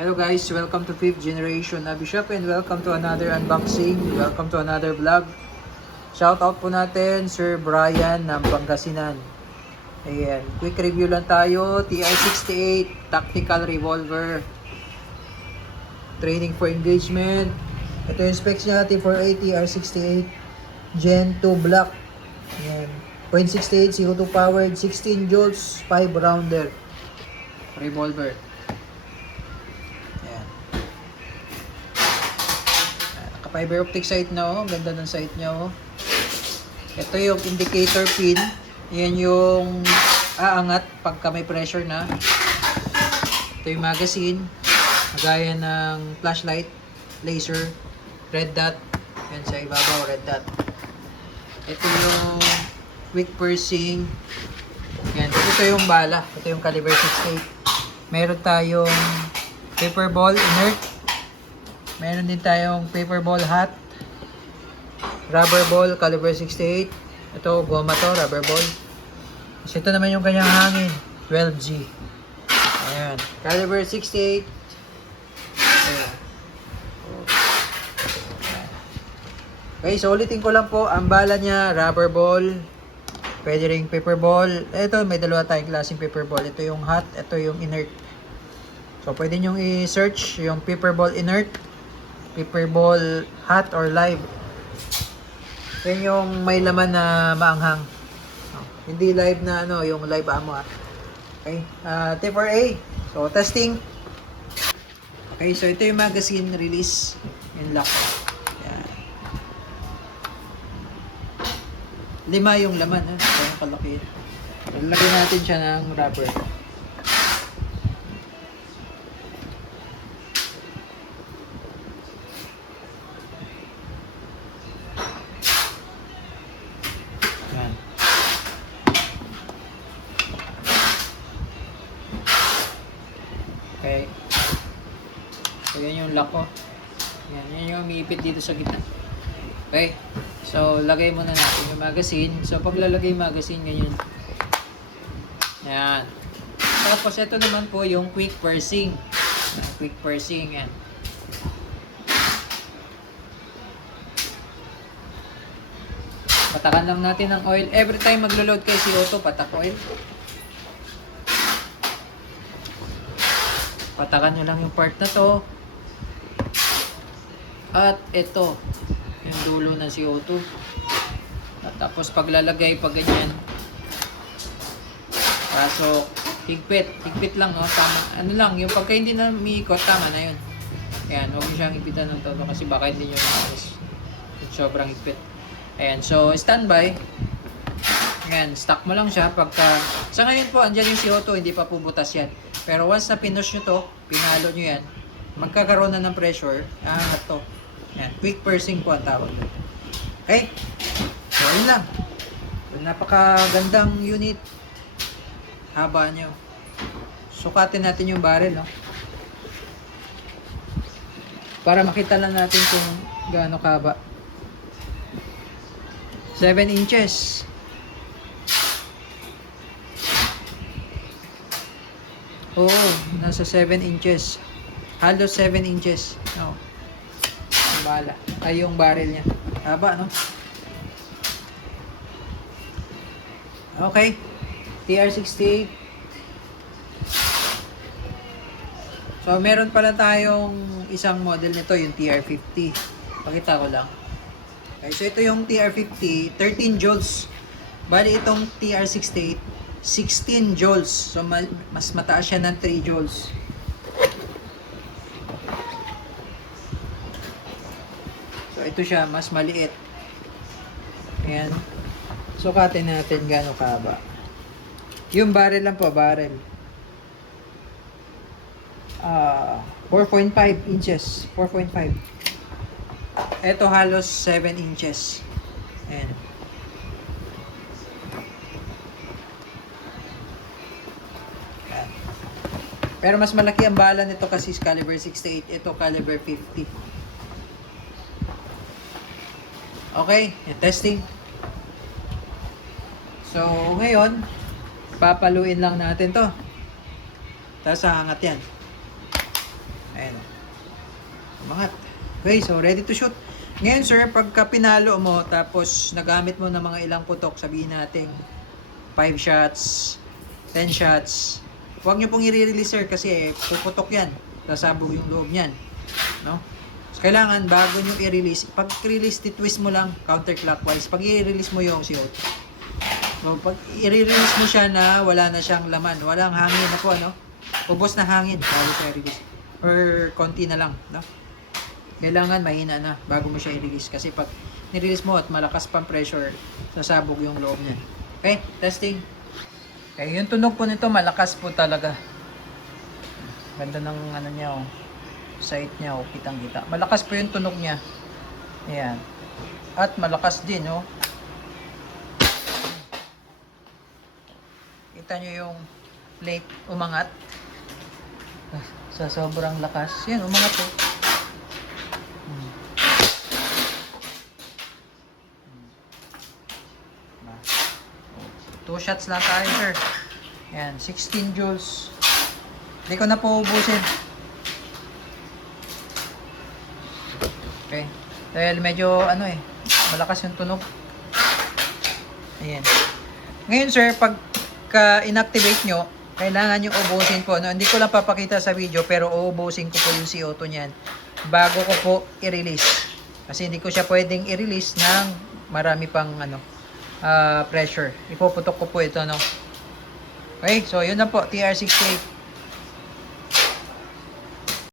Hello guys, welcome to 5th generation Abishop and welcome to another unboxing. Welcome to another vlog. Shout out po natin Sir Brian ng Pangasinan. Ayan, quick review lang tayo. TR-68 Tactical Revolver. Training for engagement. Ito yung specs niya, T4A TR-68 Gen 2 Black. Ayan, .68 CO2 powered, 16 joules, 5 rounder revolver. Fiber optic sight na oh. Ganda ng sight niya oh. Ito yung indicator pin. Yan yung aangat pagka may pressure na. Ito yung magazine. Magaya ng flashlight, laser, red dot. Yan sa ibabaw, red dot. Ito yung quick pursing. Yan. Ito yung bala. Ito yung caliber 68. Meron tayong paper ball inert. Meron din tayong paper ball hat, rubber ball, caliber 68. Ito, goma to, rubber ball. So, ito naman yung kanyang hangin, 12G. Ayan, caliber 68. Ayan. Okay, so ulitin ko lang po, ang bala niya, rubber ball. Pwede ring paper ball. Ito, may dalawa tayong klaseng paper ball. Ito yung hat, ito yung inert. So, pwede nyo i-search yung paper ball inert, paper ball hot or live. Yan yung may laman na maanghang. Hindi live na ano, yung live ammo ah. Okay, T4A. So, testing. Okay, so ito yung magazine release and lock. Yan. 5 yung laman ha. Ito yung kalaki. Lalagyan natin siya ng rubber. Okay. So, yan yung lock ko. Yan yung umiipit dito sa gitna. Okay. So, lagay muna natin yung magazine. So, pag lalagay yung magazine, ganyan. Yan. Tapos, ito naman po yung quick pursing. Quick pursing, yan. Patakan lang natin ng oil. Every time maglo-load kayo CO2, patak oil. Patakan nyo lang yung part na to. At ito, yung dulo ng CO2. At tapos paglalagay pag ganyan. Pasok, higpit. Higpit lang, no? Tama. Ano lang, yung pagka hindi na umiikot, tama na yun. Ayan, huwag mo siyang hipitan ng todo kasi baka hindi nyo nakalis. Sobrang higpit. Ayan, so standby. Ayan, stock mo lang siya pagka... Sa ngayon po, andyan yung CO2, hindi pa pubutas yan. Pero once na pinush nyo to, pinalo nyo yan, magkakaroon na ng pressure, aangat to. Ayan, quick pursing po ang tawag. Okay? So, yun lang. Napakagandang unit. Haba nyo. Sukatin natin yung barrel, no? Para makita lang natin kung gaano kahaba. 7 inches. Oo, nasa 7 inches. Halos 7 inches. No. Ang bala. Ay, yung barrel niya. Haba, no? Okay. TR-68. So, meron pala tayong isang model nito, yung TR-50. Pakita ko lang. Okay, so ito yung TR-50, 13 joules. Bali itong TR-68, 16 joules. So, mas mataas siya ng 3 joules. So, ito siya, mas maliit. Ayan. Sukatin natin gaano kahaba. Yung barrel lang po, barrel. 4.5 inches. 4.5. Ito halos 7 inches. Ayan. Pero mas malaki ang bala nito kasi caliber 68. Ito caliber 50. Okay, testing. So, ngayon, papaluin lang natin to. Tapos aangat yan. Ayan. Umangat. Okay, so ready to shoot. Ngayon sir, pagka pinalo mo, tapos nagamit mo ng mga ilang putok, sabihin natin 5 shots, 10 shots, huwag nyo pong i-release sir kasi puputok yan. Sasabog yung loob niyan. No? So, kailangan bago nyo i-release, pag-release, titwist mo lang counterclockwise. Pag i-release mo yung CO2. So, pag i-release mo siya na wala na siyang laman, walang hangin na po, ano? Ubos na hangin bago siya i-release. Or konti na lang, no? Kailangan mahina na bago mo siya i-release. Kasi pag ni-release mo at malakas pang pressure, sasabog yung loob niya. Okay, testing. Okay, yung tunog po nito malakas po talaga. Ganda ng ano niya, oh. Sight niya, oh. Kitang-kita. Malakas po yung tunog niya. Ayan. At malakas din, oh. Kita nyo yung plate umangat. Sa sobrang lakas. Yan, umangat, oh. 2 shots lang tayo, sir. Yan, 16 joules. Hindi ko na po ubusin. Okay. Dahil medyo, malakas yung tunog. Ayan. Ngayon, sir, pagka inactivate nyo, kailangan yung ubusin po. No? Hindi ko lang papakita sa video, pero uubusin ko po yung CO2 niyan bago ko po i-release. Kasi hindi ko siya pwedeng i-release ng marami pang, pressure. Ipuputok ko po ito, no? Okay, so yun na po, TR68.